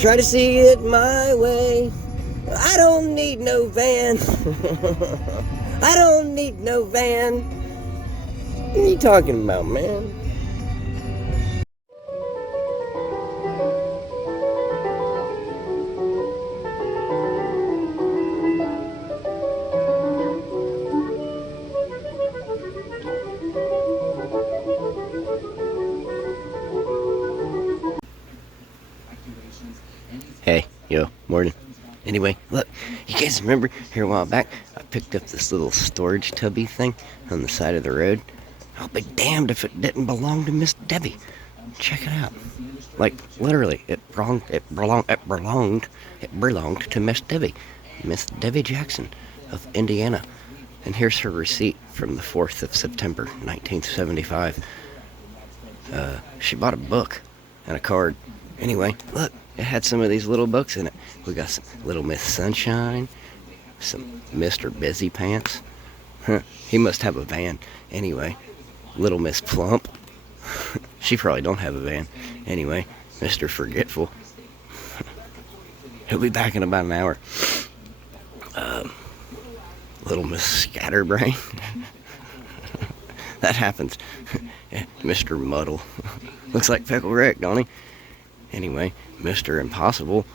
Try to see it my way. I don't need no van. I don't need no van. What are you talking about, man? Hey, yo, morning. Anyway, look, you guys remember here a while back, I picked up this little storage tubby thing on the side of the road? I'll be damned if it didn't belong to Miss Debbie. Check it out. Like, literally, it belonged to Miss Debbie Jackson of Indiana. And here's her receipt from the 4th of September, 1975. She bought a book and a card. Anyway, look, it had some of these little books in it. We got some Little Miss Sunshine, some Mr. Busy Pants. He must have a van. Anyway, Little Miss Plump. She probably don't have a van. Anyway, Mr. Forgetful. He'll be back in about an hour. Little Miss Scatterbrain. That happens. Mr. Muddle. Looks like Pickle Rick, don't he? Anyway, Mr. Impossible.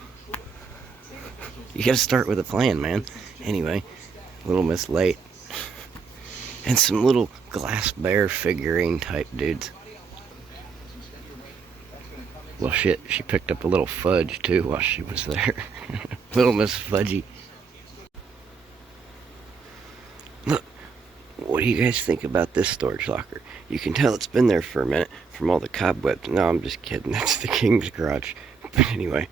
You gotta start with a plan, man. Anyway, Little Miss Late. And some little glass bear figurine type dudes. Well, shit, she picked up a little fudge too while she was there. Little Miss Fudgy. Look, what do you guys think about this storage locker? You can tell it's been there for a minute from all the cobwebs. No, I'm just kidding. That's the King's garage. But anyway,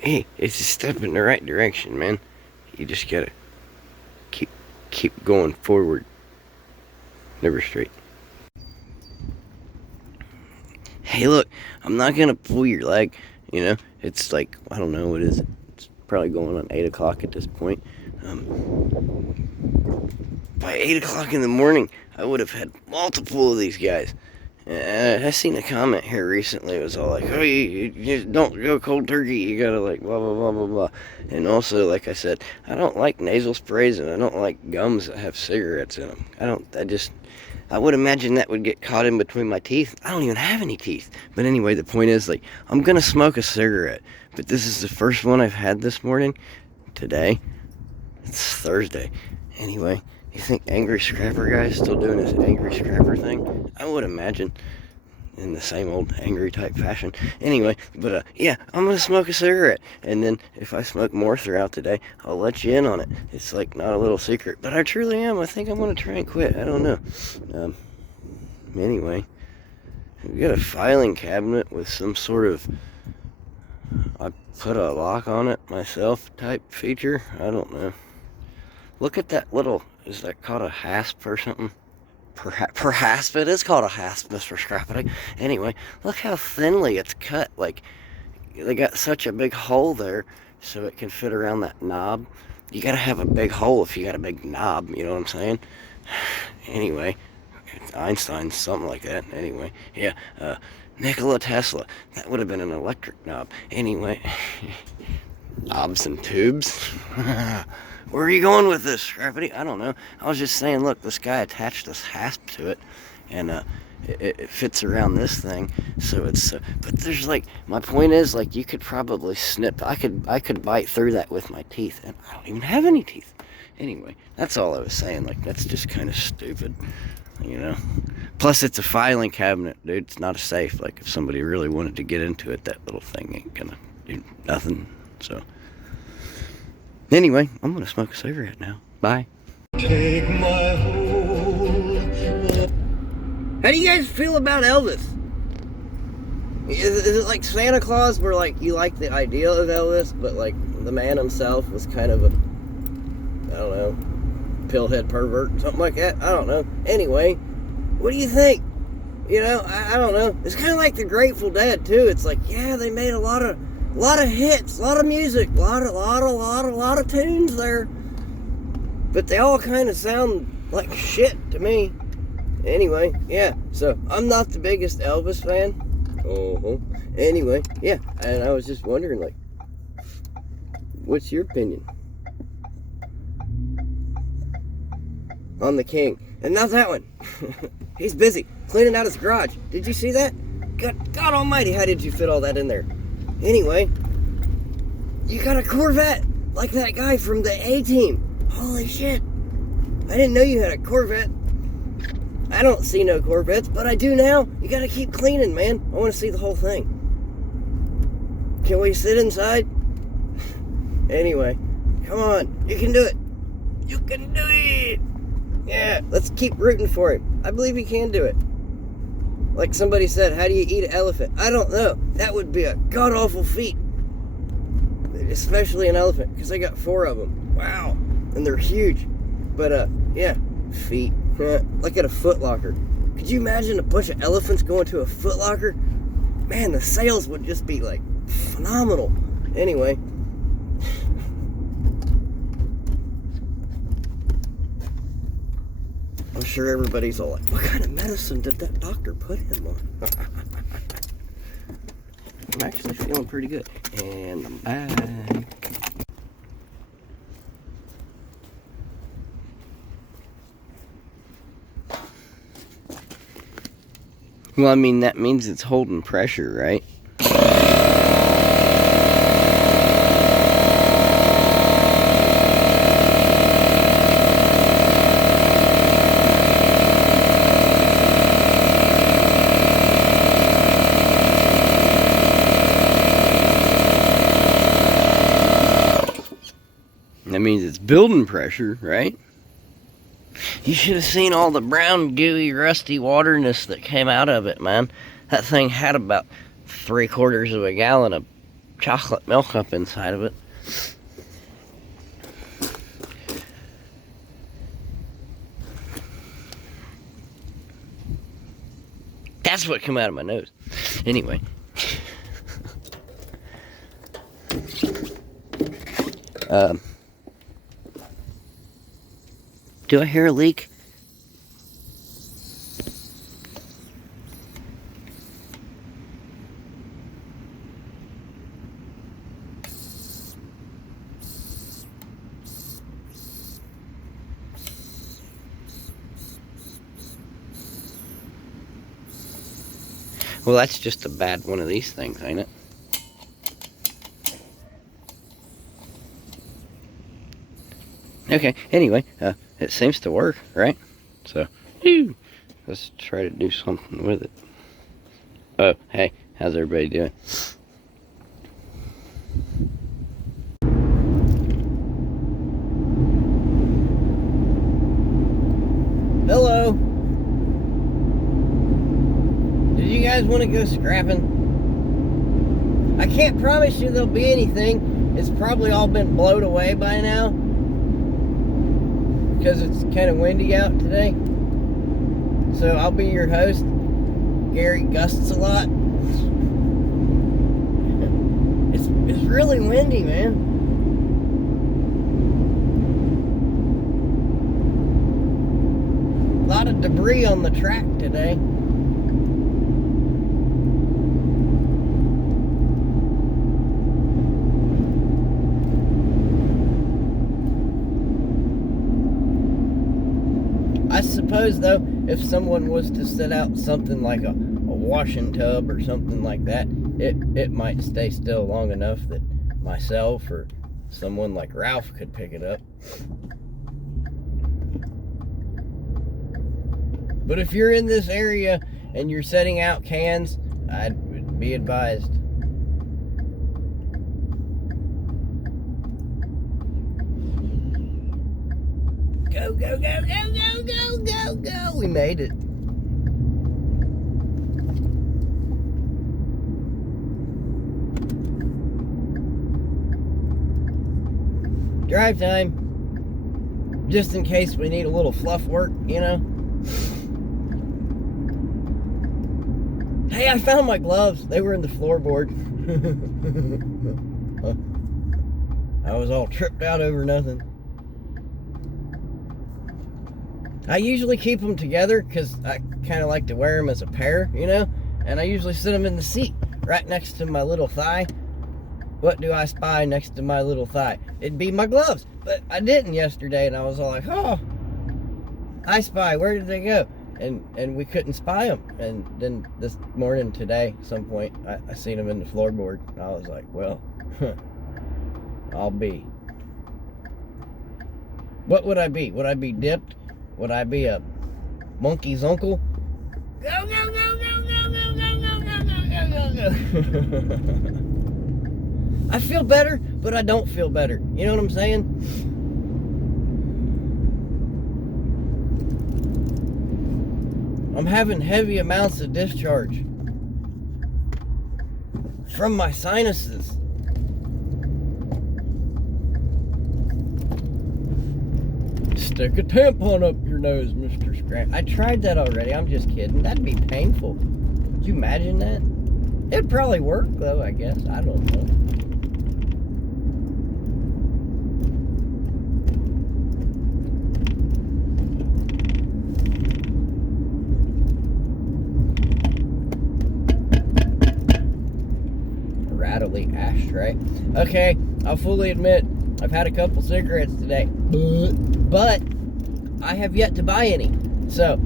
hey, it's a step in the right direction, man. You just gotta keep going forward. Never straight. Hey, look, I'm not gonna pull your leg. You know, it's like, I don't know, what is it? It's probably going on 8 o'clock at this point. By 8 o'clock in the morning, I would have had multiple of these guys. I seen a comment here recently. It was all like, oh, you don't go cold turkey. You gotta like blah, blah, blah, blah, blah. And also, like I said, I don't like nasal sprays and I don't like gums that have cigarettes in them. I would imagine that would get caught in between my teeth. I don't even have any teeth. But anyway, the point is, like, I'm gonna smoke a cigarette. But this is the first one I've had this morning. Today. It's Thursday. Anyway. You think Angry Scrapper guy is still doing his Angry Scrapper thing? I would imagine. In the same old angry type fashion. Anyway, but yeah, I'm gonna smoke a cigarette. And then if I smoke more throughout the day, I'll let you in on it. It's like not a little secret. But I truly am. I think I'm gonna try and quit. I don't know. Anyway. We got a filing cabinet with some sort of, I put a lock on it myself type feature. I don't know. Look at that little, is that called a hasp or something? Perhaps it is called a hasp, Mr. Scrappity. Anyway, look how thinly it's cut. Like, they got such a big hole there so it can fit around that knob. You gotta have a big hole if you got a big knob, you know what I'm saying? Anyway, Einstein, something like that. Anyway, yeah, Nikola Tesla. That would have been an electric knob. Anyway, knobs and tubes. Where are you going with this, Scrappity? I don't know. I was just saying, look, this guy attached this hasp to it, and it fits around this thing, so it's, but there's like, my point is, like, you could probably snip, I could bite through that with my teeth, and I don't even have any teeth. Anyway, that's all I was saying, like, that's just kind of stupid, you know? Plus, it's a filing cabinet, dude, it's not a safe. Like, if somebody really wanted to get into it, that little thing ain't gonna do nothing, so. Anyway, I'm gonna smoke a cigarette now. Bye. Take my hold. How do you guys feel about Elvis? Is it like Santa Claus, where like you like the idea of Elvis, but like the man himself was kind of a, I don't know, pillhead pervert, something like that? I don't know. Anyway, what do you think? You know, I don't know. It's kind of like the Grateful Dead too. It's like, yeah, they made a lot of hits, a lot of music, a lot of tunes there, but they all kind of sound like shit to me. Anyway, yeah, so I'm not the biggest Elvis fan. Anyway, yeah, and I was just wondering, like, what's your opinion on the king? And not that one. He's busy cleaning out his garage. Did you see that? God almighty, how did you fit all that in there? Anyway, you got a Corvette, like that guy from the A-Team. Holy shit. I didn't know you had a Corvette. I don't see no Corvettes, but I do now. You gotta keep cleaning, man. I want to see the whole thing. Can we sit inside? Anyway, come on. You can do it. You can do it. Yeah, let's keep rooting for him. I believe he can do it. Like somebody said, how do you eat an elephant? I don't know. That would be a god-awful feat. Especially an elephant, because I got 4 of them. Wow. And they're huge. But, yeah, feet. Like at a Foot Locker. Could you imagine a bunch of elephants going to a Foot Locker? Man, the sales would just be, like, phenomenal. Anyway. I'm sure everybody's all like, what kind of medicine did that doctor put him on? I'm actually feeling pretty good. And I'm back. Well, I mean, that means it's holding pressure, right? That means it's building pressure, right? You should have seen all the brown, gooey, rusty waterness that came out of it, man. That thing had about 3/4 of a gallon of chocolate milk up inside of it. That's what came out of my nose. Anyway. Do I hear a leak? Well, that's just a bad one of these things, ain't it? Okay, anyway, it seems to work, right? So, let's try to do something with it. Oh, hey, how's everybody doing? Hello. Did you guys want to go scrapping? I can't promise you there'll be anything. It's probably all been blown away by now, because it's kind of windy out today. So I'll be your host. Gary gusts a lot. It's really windy, man. A lot of debris on the track today. I suppose, though, if someone was to set out something like a washing tub or something like that, it might stay still long enough that myself or someone like Ralph could pick it up. But if you're in this area and you're setting out cans, I'd be advised. Go, go, go, go, go, go, go, go. We made it. Drive time. Just in case we need a little fluff work, you know. Hey, I found my gloves. They were in the floorboard. I was all tripped out over nothing. I usually keep them together because I kind of like to wear them as a pair, you know? And I usually sit them in the seat. right next to my little thigh. What do I spy next to my little thigh? It'd be my gloves. But I didn't yesterday, and I was all like, oh, I spy. Where did they go? And we couldn't spy them. And then this morning today, at some point, I seen them in the floorboard. And I was like, well, I'll be. What would I be? Would I be dipped? Would I be a monkey's uncle? Go, go, go, go, go, go, go, go, go, go, go, go, go. I feel better, but I don't feel better. You know what I'm saying? I'm having heavy amounts of discharge from my sinuses. Stick a tampon up your nose, Mr. Scratch. I tried that already. I'm just kidding. That'd be painful. Could you imagine that? It'd probably work, though, I guess. I don't know. Rattly ashtray. Okay, I'll fully admit I've had a couple cigarettes today, but I have yet to buy any. So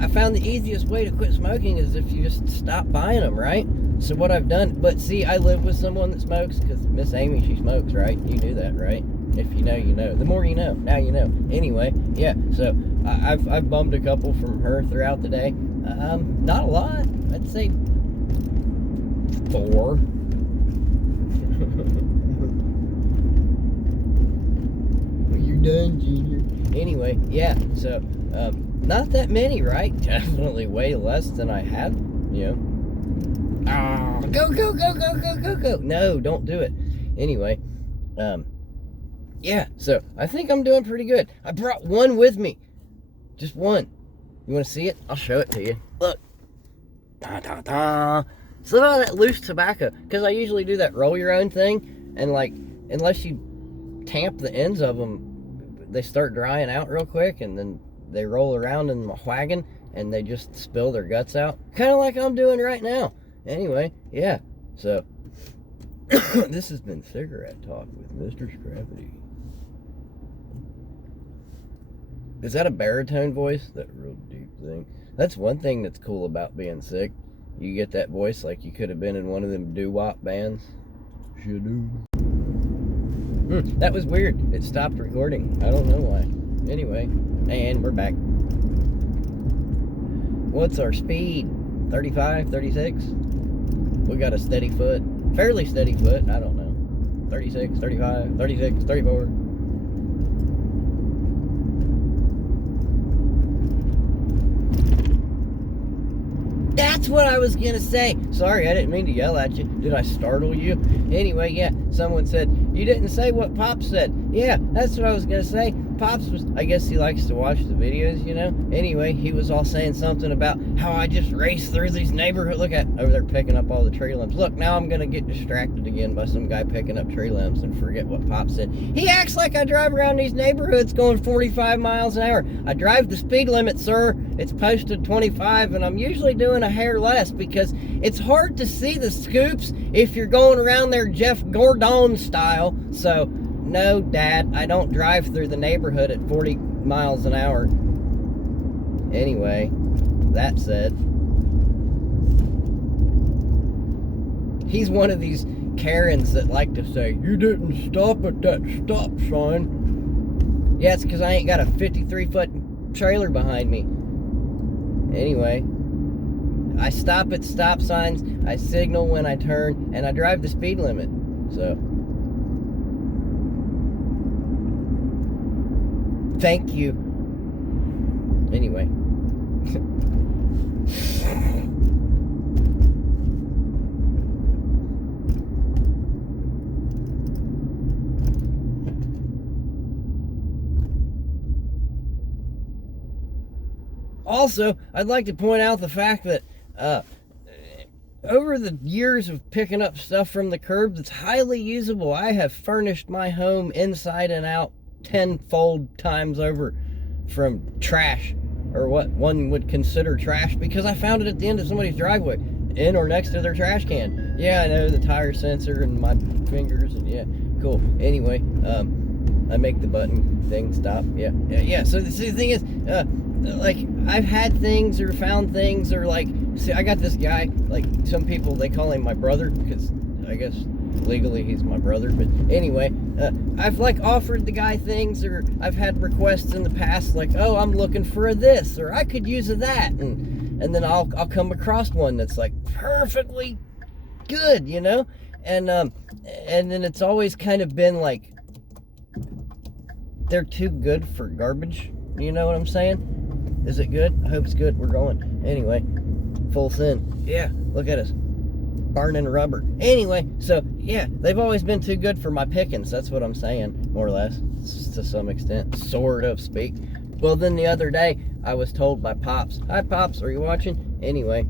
I found the easiest way to quit smoking is if you just stop buying them, right? So what I've done, but see, I live with someone that smokes, because Miss Amy, she smokes, right? You knew that, right? If you know, you know. The more you know, now you know. Anyway, yeah, so I've bummed a couple from her throughout the day. Not a lot. I'd say 4. You're done, Junior. Anyway, yeah, so not that many, right? Definitely way less than I had, you know. Go, go, go, go, go, go, go. No, don't do it. Anyway, yeah, so I think I'm doing pretty good. I brought one with me. Just one. You want to see it? I'll show it to you. Look. Da, da, da. So all that loose tobacco, because I usually do that roll your own thing, and like, unless you tamp the ends of them, they start drying out real quick, and then they roll around in my wagon, and they just spill their guts out, kind of like I'm doing right now. Anyway, yeah, so this has been Cigarette Talk with Mr. Scrappity. Is that a baritone voice? That real deep thing. That's one thing that's cool about being sick. You get that voice like you could have been in one of them doo-wop bands. Shadoo. That was weird. It stopped recording. I don't know why. Anyway, and we're back. What's our speed? 35, 36? We got a steady foot. Fairly steady foot. I don't know. 36, 35, 36, 34. That's what I was gonna say. Sorry, I didn't mean to yell at you. Did I startle you? Anyway, yeah, someone said, you didn't say what Pops said. Yeah, that's what I was gonna say. Pops was, I guess he likes to watch the videos, you know? Anyway, he was all saying something about how I just race through these neighborhoods. Look at, over there picking up all the tree limbs. Look, now I'm gonna get distracted again by some guy picking up tree limbs and forget what Pops said. He acts like I drive around these neighborhoods going 45 miles an hour. I drive the speed limit, sir. It's posted 25, and I'm usually doing a hair less because it's hard to see the scoops if you're going around there Jeff Gordon style. So, no, Dad, I don't drive through the neighborhood at 40 miles an hour. Anyway, that said, he's one of these Karens that like to say, you didn't stop at that stop sign. Yeah, it's because I ain't got a 53-foot trailer behind me. Anyway, I stop at stop signs, I signal when I turn, and I drive the speed limit. So, thank you. Anyway. Also, I'd like to point out the fact that over the years of picking up stuff from the curb that's highly usable, I have furnished my home inside and out 10-fold times over from trash, or what one would consider trash, because I found it at the end of somebody's driveway. in or next to their trash can. Yeah, I know, the tire sensor and my fingers, and yeah, cool. Anyway, I make the button thing stop. Yeah. So the thing is, like, I've had things or found things, or like, see, I got this guy, like, some people, they call him my brother, because I guess legally he's my brother, but anyway, I've like offered the guy things, or I've had requests in the past, like, oh, I'm looking for a this, or I could use a that, and then I'll come across one that's like perfectly good, you know, and then it's always kind of been like, they're too good for garbage, you know what I'm saying? Is it good? I hope it's good. We're going. Anyway, full send. Yeah, look at us. Burning rubber. Anyway, so yeah, they've always been too good for my pickings. That's what I'm saying, more or less, to some extent, sort of speak. Well, then the other day, I was told by Pops. Hi, Pops, are you watching? Anyway,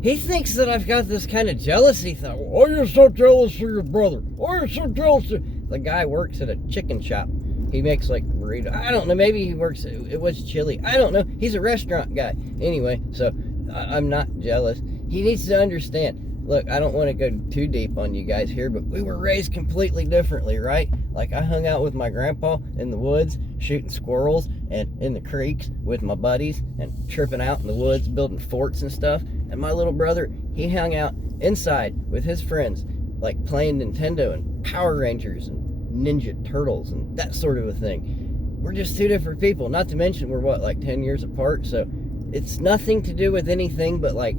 he thinks that I've got this kind of jealousy thing. Why are you so jealous of your brother? Why are you so jealous of... The guy works at a chicken shop. He makes like burrito. I don't know. Maybe he works. It was chili. I don't know. He's a restaurant guy. Anyway, so I'm not jealous. He needs to understand. Look, I don't want to go too deep on you guys here, but we were raised completely differently, right? Like, I hung out with my grandpa in the woods, shooting squirrels, and in the creeks with my buddies, and tripping out in the woods, building forts and stuff. And my little brother, he hung out inside with his friends, like playing Nintendo and Power Rangers and Ninja Turtles and that sort of a thing. We're just two different people, not to mention we're what, like 10 years apart, so it's nothing to do with anything, but like,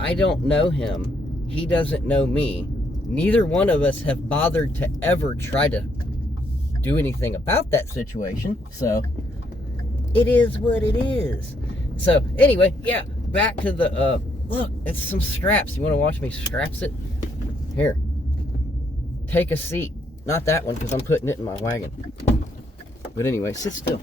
I don't know him, he doesn't know me, neither one of us have bothered to ever try to do anything about that situation, so it is what it is. So anyway, yeah, back to the look, it's some scraps. You want to watch me scraps it? Here, take a seat. Not that one, because I'm putting it in my wagon. But anyway, sit still.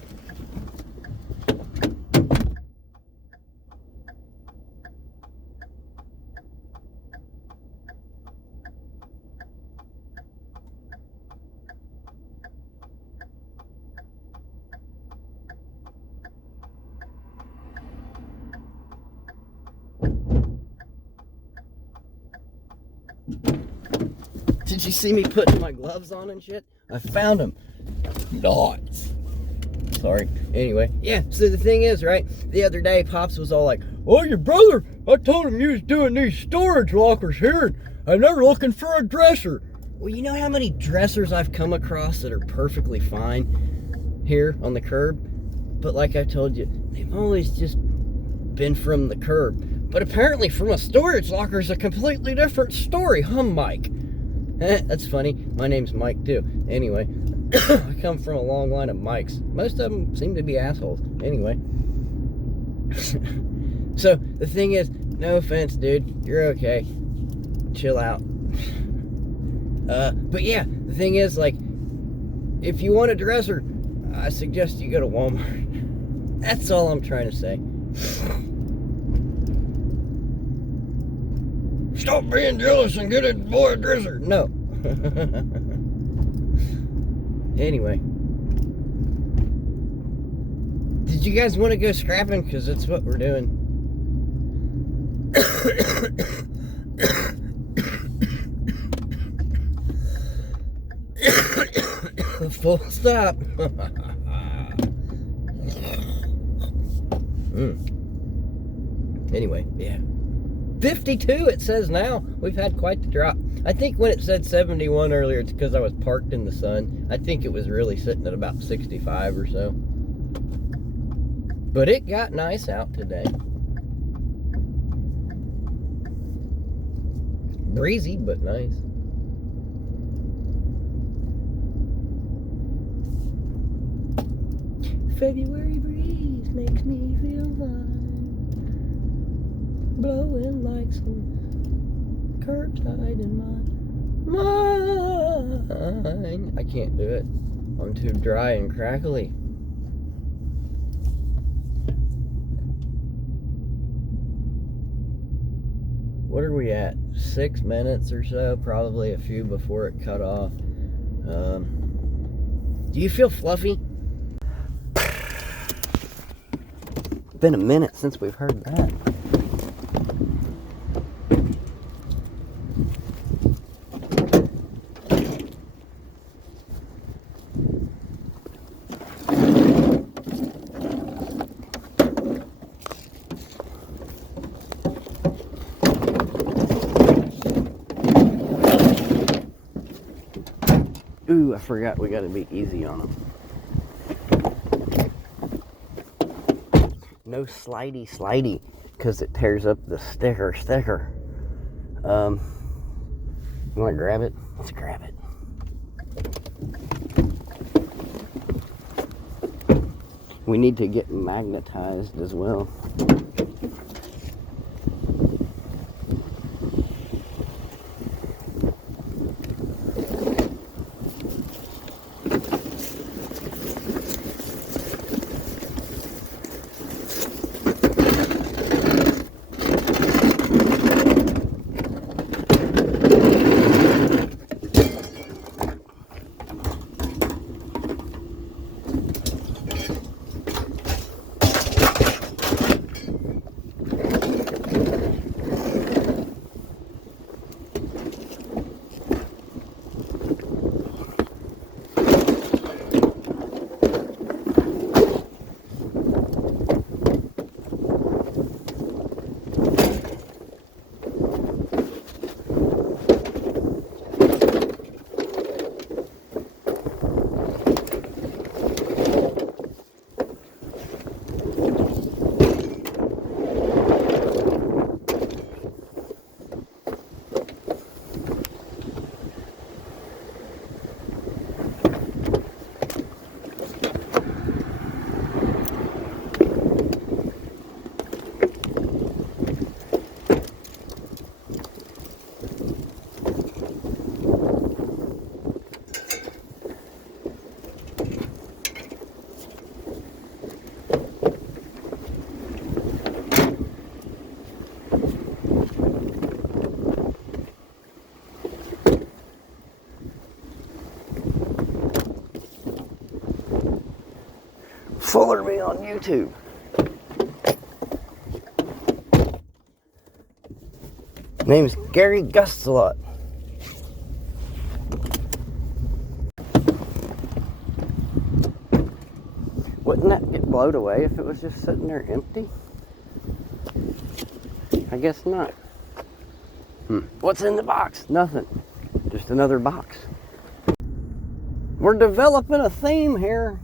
Did you see me putting my gloves on and shit? I found them. Nuts. Sorry. Anyway, yeah, so the thing is, right, the other day, Pops was all like, oh, your brother, I told him you was doing these storage lockers here, and they're looking for a dresser. Well, you know how many dressers I've come across that are perfectly fine here on the curb? But like I told you, they've always just been from the curb. But apparently from a storage locker is a completely different story, huh, Mike? That's funny. My name's Mike, too. Anyway, I come from a long line of Mikes. Most of them seem to be assholes. Anyway. So, the thing is, no offense, dude. You're okay. Chill out. But yeah, the thing is, like, if you want a dresser, I suggest you go to Walmart. That's all I'm trying to say. Stop being jealous and get a boy a dresser. No. Anyway. Did you guys want to go scrapping? Because that's what we're doing. Full stop. Anyway, yeah. 52 it says now. We've had quite the drop. I think when it said 71 earlier, it's because I was parked in the sun. I think it was really sitting at about 65 or so. But it got nice out today. Breezy, but nice. February breeze makes me feel fine. Blowing like some curbside in my mind. I can't do it. I'm too dry and crackly. What are we at? 6 minutes or so? Probably a few before it cut off. Do you feel fluffy? It's been a minute since we've heard that. Ooh, I forgot we gotta be easy on them. No slidey, because it tears up the sticker. You wanna grab it? Let's grab it. We need to get magnetized as well. Follow me on YouTube. Name's Gary Gustalot. Wouldn't that get blowed away if it was just sitting there empty? I guess not. What's in the box? Nothing. Just another box. We're developing a theme here.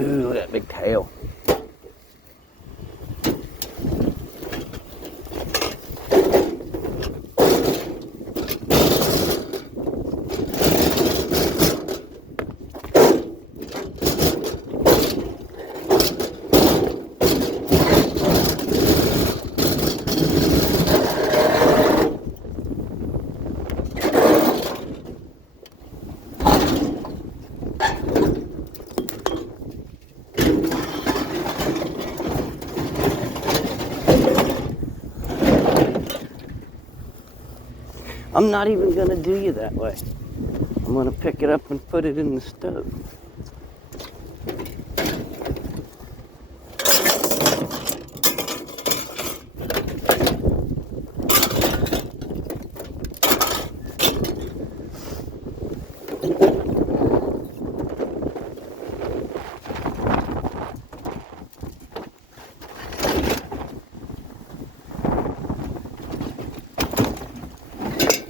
Ooh, look at that big tail. I'm not even going to do you that way. I'm going to pick it up and put it in the stove.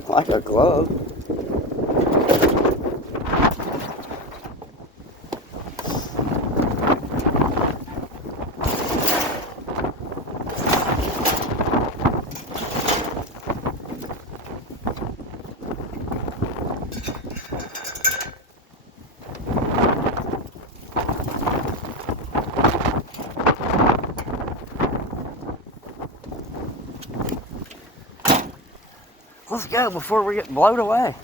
Like a glove. Let's go before we get blown away.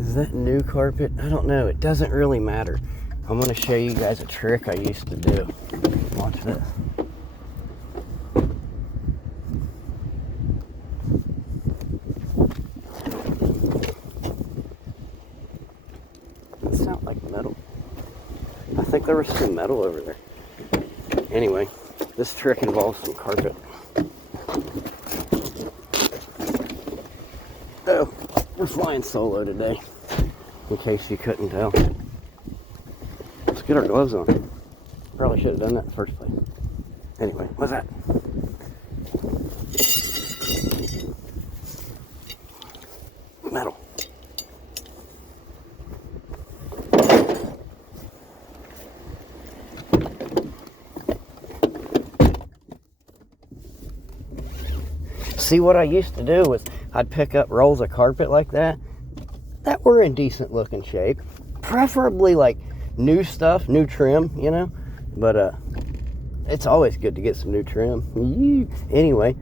Is that new carpet? I don't know. It doesn't really matter. I'm going to show you guys a trick I used to do. Watch this. there was some metal over there. Anyway, this trick involves some carpet. Oh, we're flying solo today, in case you couldn't tell. Let's get our gloves on. Probably should have done that in the first place. Anyway, what's that? Metal. See, what I used to do was I'd pick up rolls of carpet like that were in decent looking shape, preferably like new stuff, new trim, you know, but it's always good to get some new trim. Anyway,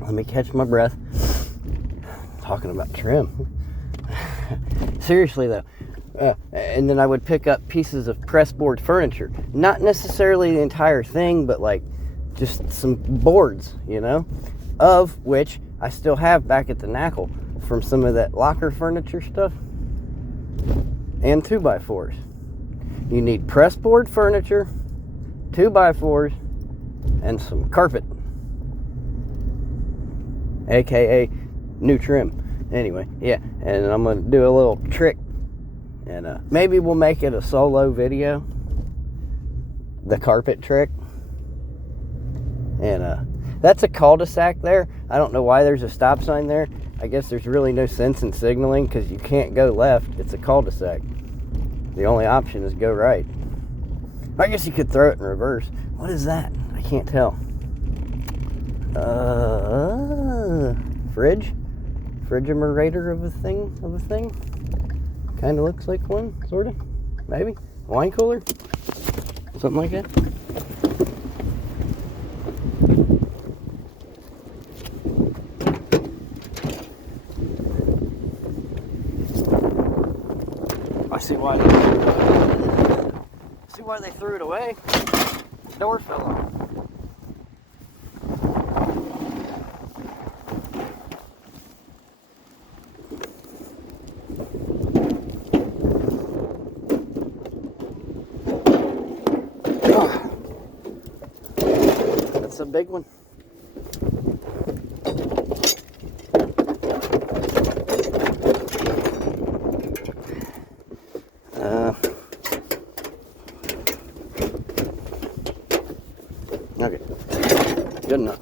let me catch my breath talking about trim. Seriously though, and then I would pick up pieces of pressboard furniture, not necessarily the entire thing, but like just some boards, you know, of which I still have back at the knackle from some of that locker furniture stuff, and 2x4s. You need pressboard furniture, 2x4s, and some carpet, aka new trim. Anyway, yeah, and I'm gonna do a little trick, and maybe we'll make it a solo video, the carpet trick. And that's a cul-de-sac there. I don't know why there's a stop sign there. I guess there's really no sense in signaling because you can't go left. It's a cul-de-sac. The only option is go right. I guess you could throw it in reverse. What is that? I can't tell. Fridge? Refrigerator of a thing? Kind of looks like one, sort of. Maybe. Wine cooler? Something like that. I see why they threw it away. The door fell off. That's a big one. Okay, good enough.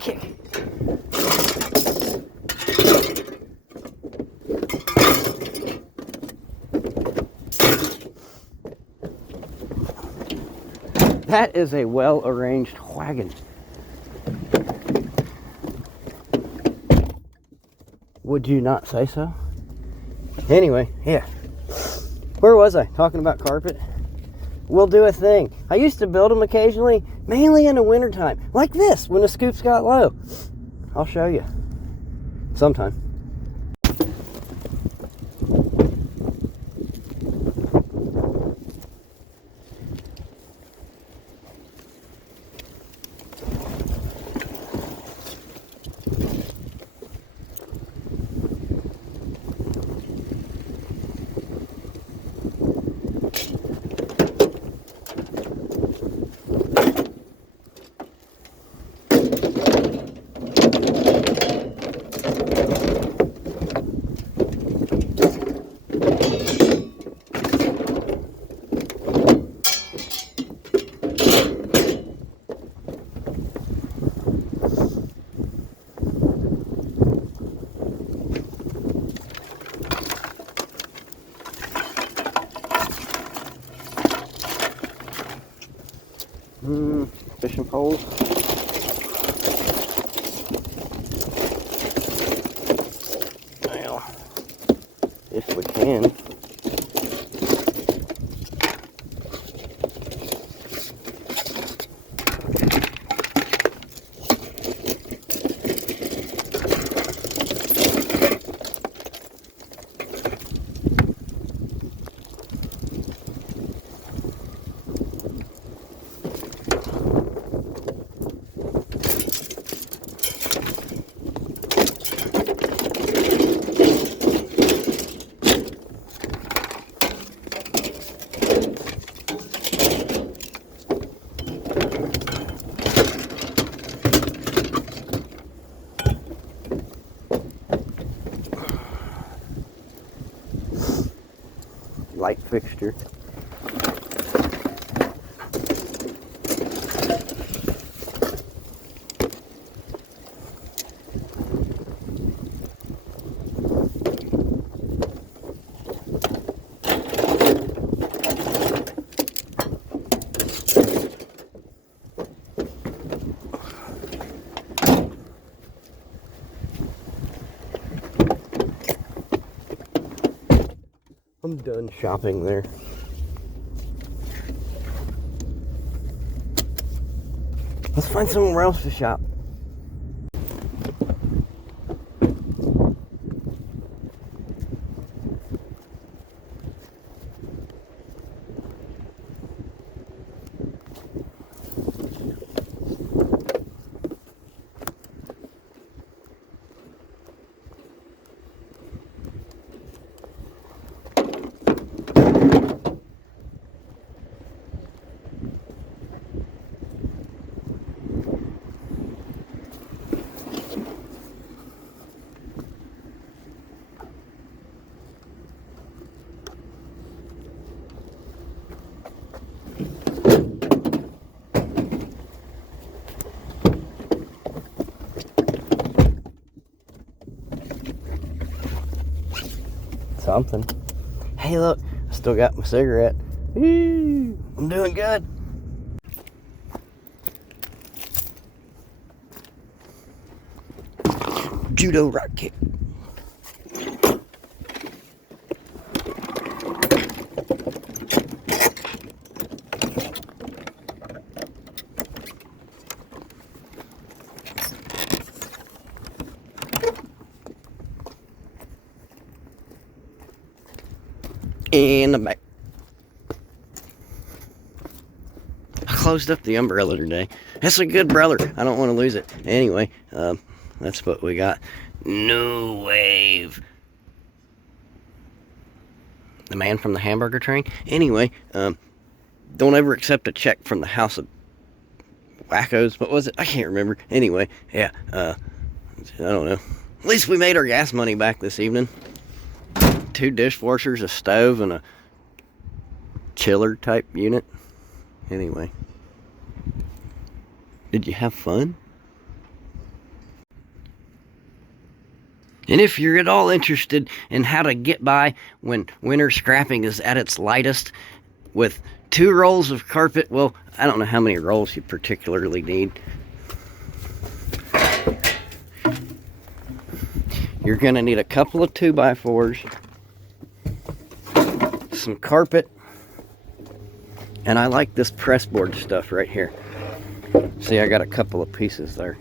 Kick. That is a well-arranged wagon. Would you not say so? Anyway, yeah. Where was I? Talking about carpet? We'll do a thing. I used to build them occasionally, mainly in the wintertime. Like this, when the scoops got low. I'll show you. Sometime. Fishing poles. Well, if we can. light fixture. I'm done shopping there. Let's find somewhere else to shop. Something. Hey, look, I still got my cigarette. Woo, I'm doing good. Judo rock kick. In the back. I closed up the umbrella today. That's a good brother. I don't want to lose it. Anyway, that's what we got. New Wave. The man from the hamburger train. Anyway, don't ever accept a check from the House of Wackos. What was it? I can't remember. Anyway, yeah, I don't know. At least we made our gas money back this evening. 2 dishwashers, a stove, and a chiller type unit. Anyway, did you have fun? And if you're at all interested in how to get by when winter scrapping is at its lightest with 2 rolls of carpet, well, I don't know how many rolls you particularly need. You're gonna need a couple of 2x4s, some carpet, and I like this pressboard stuff right here. See, I got a couple of pieces there.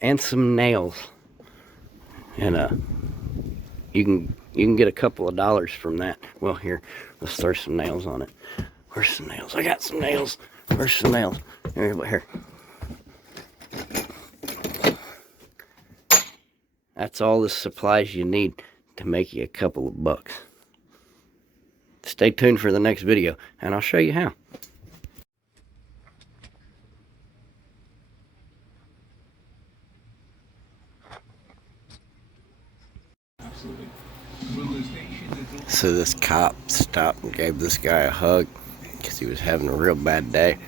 And some nails. And you can get a couple of dollars from that. Well, here, let's throw some nails on it. Where's some nails? I got some nails. Where's some nails? Here. That's all the supplies you need to make you a couple of bucks. Stay tuned for the next video, and I'll show you how. So this cop stopped and gave this guy a hug because he was having a real bad day.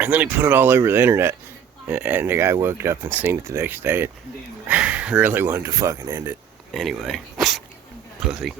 And then he put it all over the internet. And the guy woke up and seen it the next day and really wanted to fucking end it. Anyway, pussy.